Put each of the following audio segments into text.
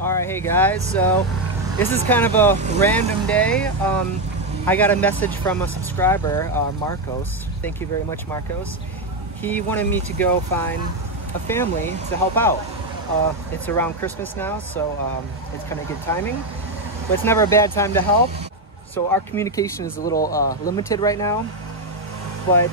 All right, hey guys, so this is kind of a random day. I got a message from a subscriber, Marcos. Thank you very much, Marcos. He wanted me to go find a family to help out. It's around Christmas now, so it's kind of good timing, but it's never a bad time to help. So our communication is a little limited right now, but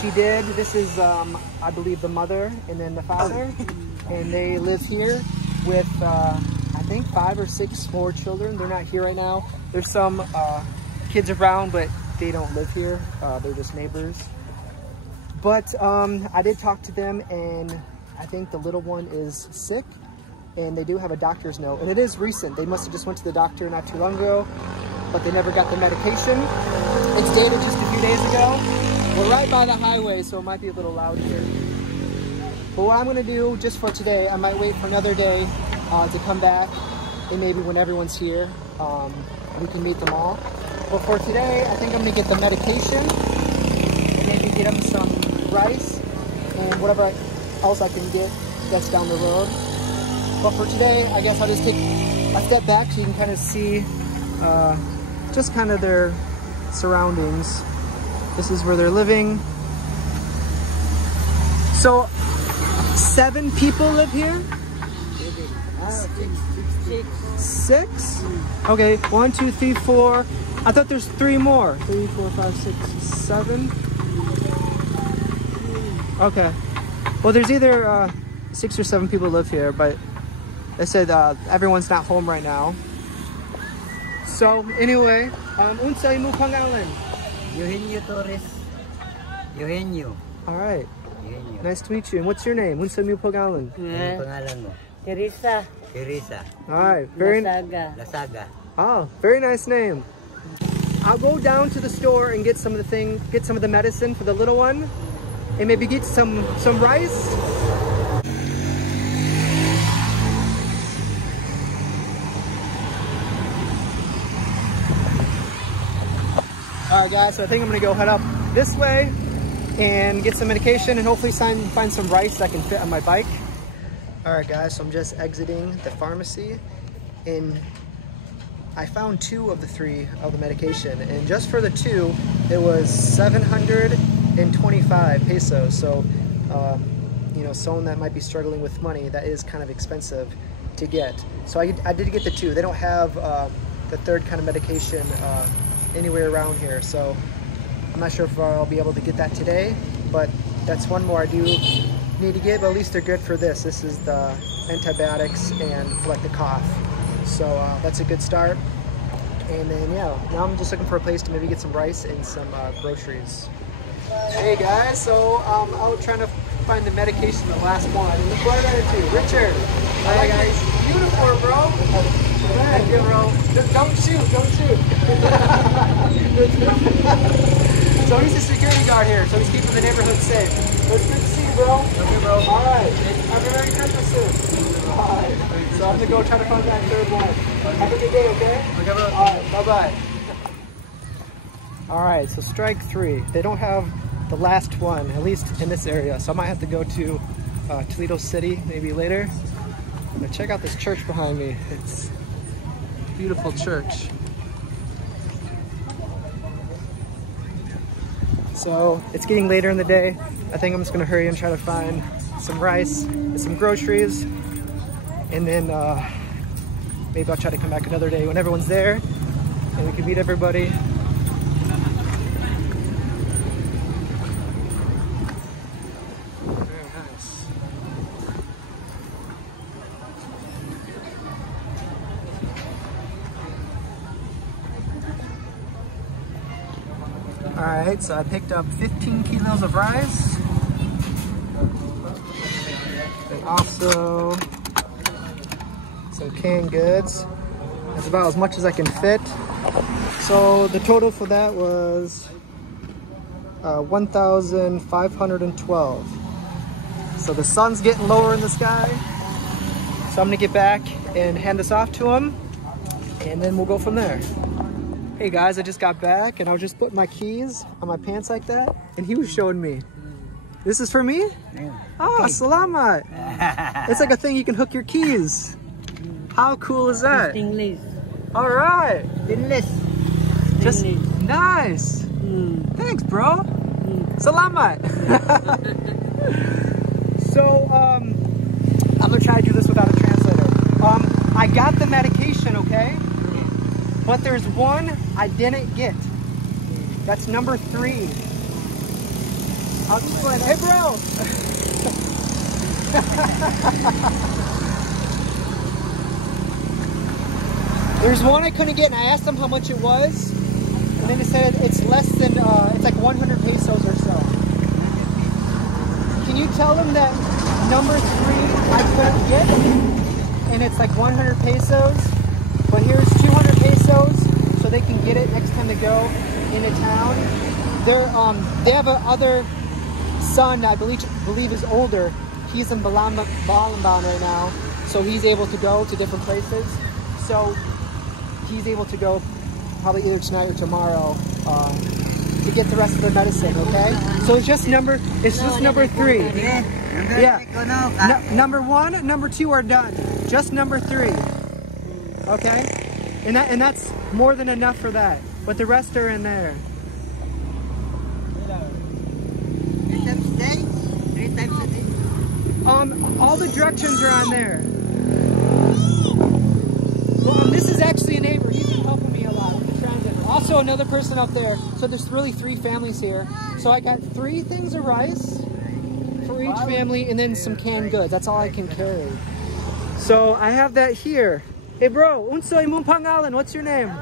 she did. This is, I believe, the mother and then the father, and they live here with, I think 5 or 6 more children. They're not here right now. There's some kids around, but they don't live here. They're just neighbors. But I did talk to them, and I think the little one is sick, and they do have a doctor's note. And it is recent. They must have just went to the doctor not too long ago, but they never got the medication. It's dated just a few days ago. We're right by the highway, so it might be a little loud here. But what I'm gonna do just for today, I might wait for another day to come back, and maybe when everyone's here, we can meet them all. But for today, I think I'm gonna get the medication, and maybe get them some rice, and whatever else I can get that's down the road. But for today, I guess I'll just take a step back so you can kind of see just kind of their surroundings. This is where they're living. So 7 people live here? 6? Okay, 1, 2, 3, 4. I thought there's 3 more. 3, 4, 5, 6, 7. Okay. Well, there's either 6 or 7 people live here, but they said everyone's not home right now. So anyway, unsa imong pangalan? Eugenio Torres. Eugenio. All right. Eugenio. Nice to meet you. And what's your name? Unsa imong pangalan? Ano pangalan mo? Teresa. Teresa. All right. Very Lasaga. Oh, very nice name. I'll go down to the store and get some of the medicine for the little one, and maybe get some rice. All right, guys, so I think I'm gonna go head up this way and get some medication and hopefully find some rice that I can fit on my bike. All right, guys, so I'm just exiting the pharmacy, and I found 2 of the 3 of the medication, and just for the 2, it was 725 pesos. So, you know, someone that might be struggling with money, that is kind of expensive to get. So I did get the 2. They don't have the 3rd kind of medication anywhere around here, so I'm not sure if I'll be able to get that today, but that's one more I do need to get, but at least they're good for this. This is the antibiotics and like the cough, so that's a good start. And then yeah, now I'm just looking for a place to maybe get some rice and some groceries. Hey guys, so I'm trying to find the medication, the last one. Look what I got it to. Richard. Hi guys. Uniform, bro. Thank you, bro. Don't shoot. So he's the security guard here, so he's keeping the neighborhood safe. So it's good to see you, bro. Okay, bro. All right. Have a Merry Christmas soon. All right. So I'm gonna go try to find that 3rd one. Have a good day, okay? Okay, bro. All right. Bye-bye. All right. So strike 3. They don't have the last one, at least in this area. So I might have to go to Toledo City maybe later. But check out this church behind me. It's a beautiful church. So it's getting later in the day. I think I'm just gonna hurry and try to find some rice and some groceries. And then maybe I'll try to come back another day when everyone's there and we can meet everybody. Very nice. All right, so I picked up 15 kilos of rice. And also some canned goods. That's about as much as I can fit. So the total for that was 1,512. So the sun's getting lower in the sky. So I'm gonna get back and hand this off to him, and then we'll go from there. Hey guys, I just got back and I was just putting my keys on my pants like that, and he was showing me. This is for me? Yeah. Oh, salamat. It's like a thing you can hook your keys. How cool is that? Stingless. All right. Stingless. Just Stingless. nice. Thanks, bro. Salamat. So, I'm gonna try to do this without a translator. I got the medication, okay? But there's one I didn't get. That's number 3. I'll explain. Hey, bro. There's one I couldn't get, and I asked them how much it was, and then they said it's less than, it's like 100 pesos or so. Can you tell them that number 3 I couldn't get, and it's like 100 pesos, but here's 200 pesos, so they can get it next time they go into town. They have a other son, I believe is older. He's in Balamban right now, so he's able to go to different places. So he's able to go probably either tonight or tomorrow to get the rest of their medicine, okay? So it's just number 3. Yeah. Number 1, number 2 are done. Just number 3. Okay? And that's more than enough for that. But the rest are in there. 3 times a day? 3 times a day? All the directions are on there. Well, this is actually a neighbor. He's been helping me a lot with the translator. Also another person up there. So there's really 3 families here. So I got 3 things of rice for each family and then some canned goods. That's all I can carry. So I have that here. Hey bro, unsay mong pangalan? What's your name?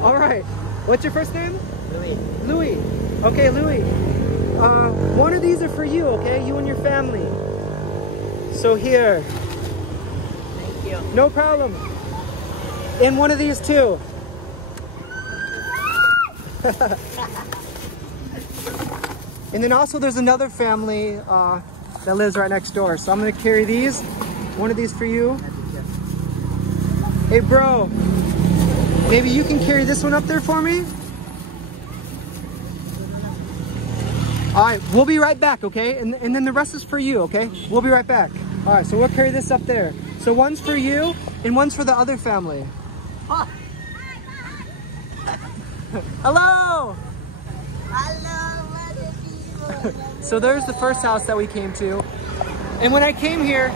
All right. What's your first name? Louis. Louis. Okay, Louis. One of these are for you, okay? You and your family. So here. Thank you. No problem. And one of these too. And then also there's another family that lives right next door. So I'm gonna carry these. One of these for you. Hey bro, maybe you can carry this one up there for me? All right, we'll be right back, okay? And then the rest is for you, okay? We'll be right back. All right, so we'll carry this up there. So one's for you and one's for the other family. Oh. Hello! Hello, people. So there's the first house that we came to. And when I came here,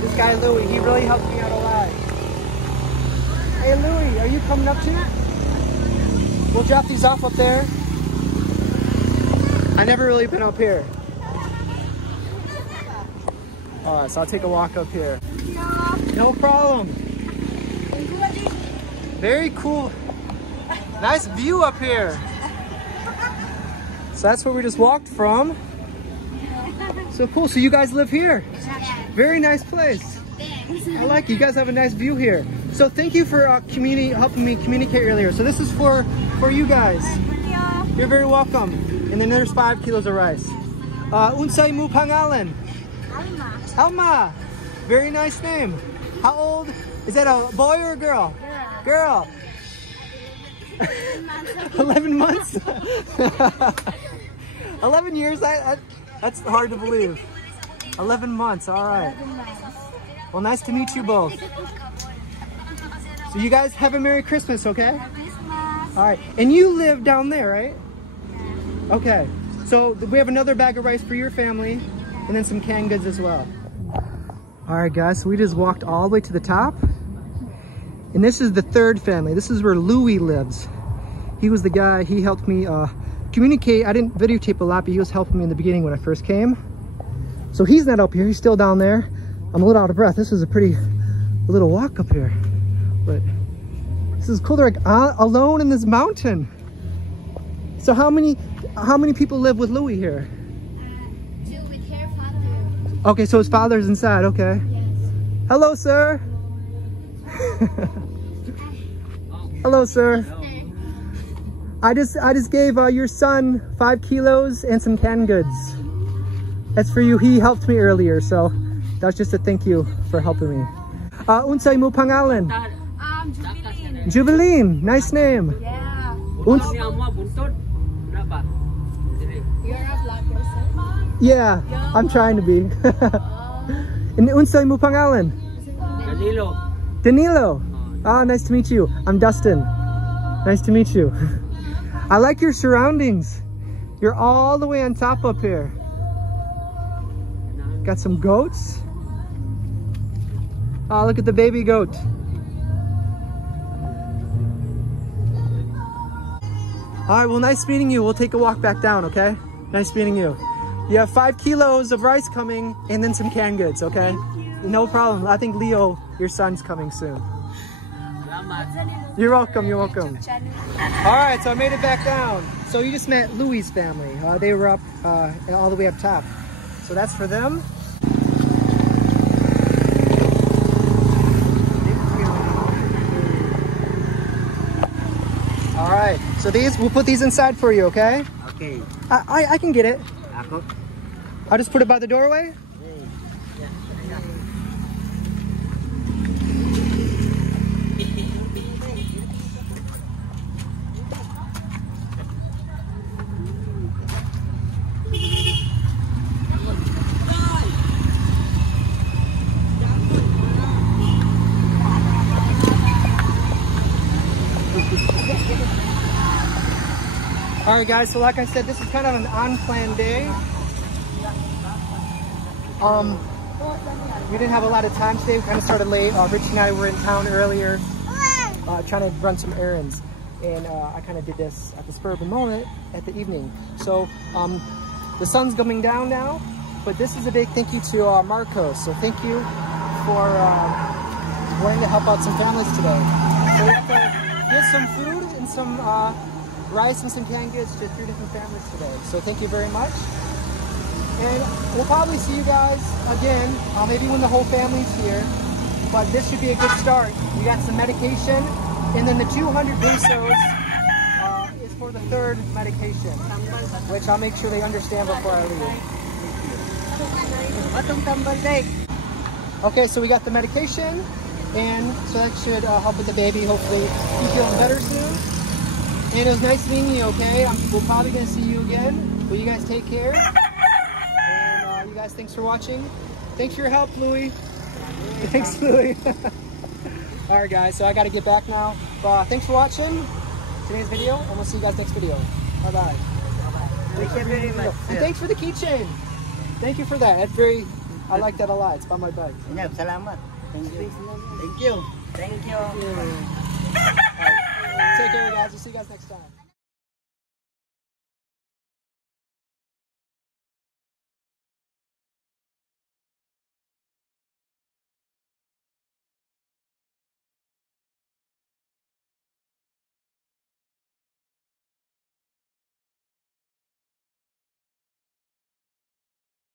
this guy Louis, he really helped me out a lot. Hey Louis, are you coming up too? We'll drop these off up there. I never really been up here. All right, so I'll take a walk up here. No problem. Very cool. Nice view up here. So that's where we just walked from. So cool, so you guys live here. Very nice place. I like it. You guys have a nice view here. So thank you for helping me communicate earlier. So this is for you guys. You're very welcome. And then there's 5 kilos of rice. Unsay mo pangalan? Alma. Alma. Very nice name. How old? Is that a boy or a girl? Girl. 11 months? 11 years? That's hard to believe. 11 months, all right. Well, nice to meet you both. So you guys have a Merry Christmas, okay? All right, and you live down there, right? Okay, so we have another bag of rice for your family and then some canned goods as well. All right, guys, so we just walked all the way to the top. And this is the 3rd family. This is where Louis lives. He was the guy, he helped me communicate. I didn't videotape a lot, but he was helping me in the beginning when I first came. So he's not up here, he's still down there. I'm a little out of breath. This is a pretty little walk up here. But this is cool, they're like alone in this mountain. So how many people live with Louis here? 2 with her father. Okay, so his father's inside, okay. Yes. Hello, sir. Hello, sir. I just gave your son 5 kilos and some canned goods. That's for you. He helped me earlier, so that was just a thank you for helping me. Unsay mo pangalan? Jubilee. Jubileen. Nice name. Yeah. Uns You're a black person? yeah, I'm trying to be. Unsay mo pangalan? Danilo. Danilo. Ah, nice to meet you. I'm Dustin. Nice to meet you. I like your surroundings. You're all the way on top up here. Got some goats. Oh, look at the baby goat. All right, well, nice meeting you. We'll take a walk back down, okay? Nice meeting you. You have 5 kilos of rice coming and then some canned goods, okay? No problem. I think Leo, your son's coming soon. You're welcome, you're welcome. All right, so I made it back down. So you just met Louie's family. They were up all the way up top. So that's for them. All right, so we'll put these inside for you, okay? Okay. I can get it. Ako? I'll just put it by the doorway. All right, guys, so like I said, this is kind of an unplanned day. We didn't have a lot of time today. We kind of started late. Rich and I were in town earlier trying to run some errands. And I kind of did this at the spur of the moment at the evening. So the sun's coming down now, but this is a big thank you to Marcos. So thank you for wanting to help out some families today. So we have to give some food and some rice and some canned goods to 3 different families today. So thank you very much. And we'll probably see you guys again, maybe when the whole family's here. But this should be a good start. We got some medication, and then the 200 pesos is for the 3rd medication, which I'll make sure they understand before I leave. Okay, so we got the medication, and so that should help with the baby. Hopefully he's feeling better soon. And it was nice meeting you, okay? We're probably going to see you again. But you guys take care. And you guys, thanks for watching. Thanks for your help, Louie. Thanks, Louie. All right, guys, so I got to get back now. But thanks for watching today's video, and we'll see you guys next video. Bye-bye. Thank you very much. And thanks for the keychain. Thank you for that. That's very, I like that a lot. It's by my bike. Salamat. Thank you. Thank you. Thank you. Take care, guys. We'll see you guys next time.